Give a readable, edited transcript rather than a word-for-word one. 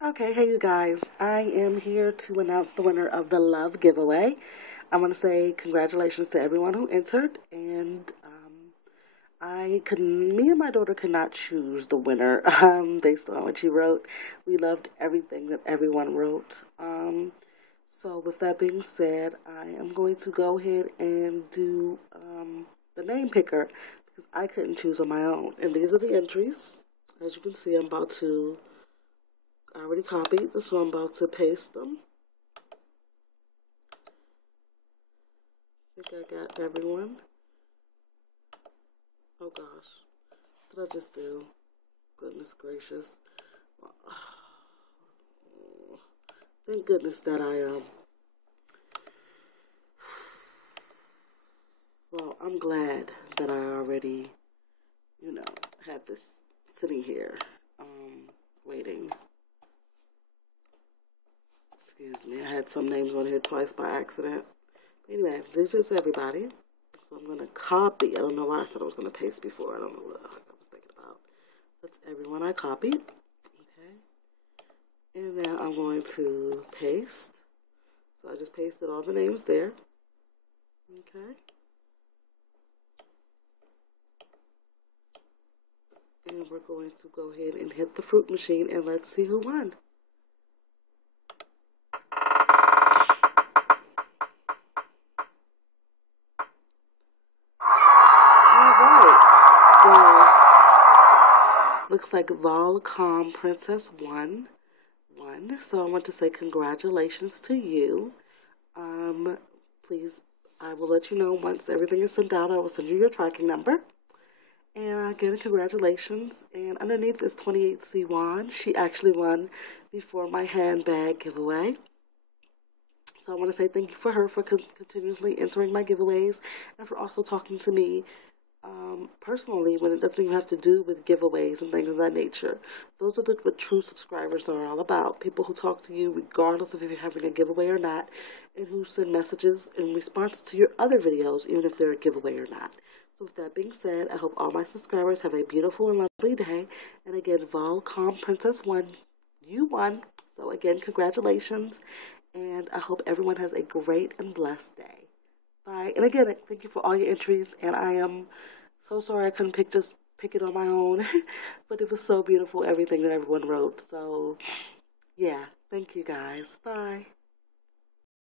Okay, hey you guys. I am here to announce the winner of the Love giveaway. I want to say congratulations to everyone who entered, and me and my daughter could not choose the winner based on what she wrote. We loved everything that everyone wrote. So with that being said, I am going to go ahead and do the name picker because I couldn't choose on my own. And these are the entries. As you can see, I already copied, so I'm about to paste them. I think I got everyone. Oh gosh, what did I just do? Goodness gracious. Thank goodness that well, I'm glad that I already, had this sitting here, waiting. Excuse me, I had some names on here twice by accident. Anyway, this is everybody. So I'm going to copy. I don't know why I said I was going to paste before. I don't know what I was thinking about. That's everyone I copied. Okay. And now I'm going to paste. So I just pasted all the names there. Okay. And we're going to go ahead and hit the fruit machine and let's see who won. Looks like Volcom Princess won. So I want to say congratulations to you. Please, I will let you know once everything is sent out. I will send you your tracking number. And again, congratulations. And underneath is 28C Juan. She actually won before my handbag giveaway. So I want to say thank you for her for continuously entering my giveaways and for also talking to me personally when it doesn't even have to do with giveaways and things of that nature. Those are what true subscribers are all about. People who talk to you regardless of if you're having a giveaway or not, and who send messages in response to your other videos, even if they're a giveaway or not. So with that being said, I hope all my subscribers have a beautiful and lovely day. And again, Volcom Princess won. You won. So again, congratulations. And I hope everyone has a great and blessed day. Bye. And again, thank you for all your entries. And I am so sorry I couldn't pick it on my own. But it was so beautiful, everything that everyone wrote. So, yeah. Thank you, guys. Bye.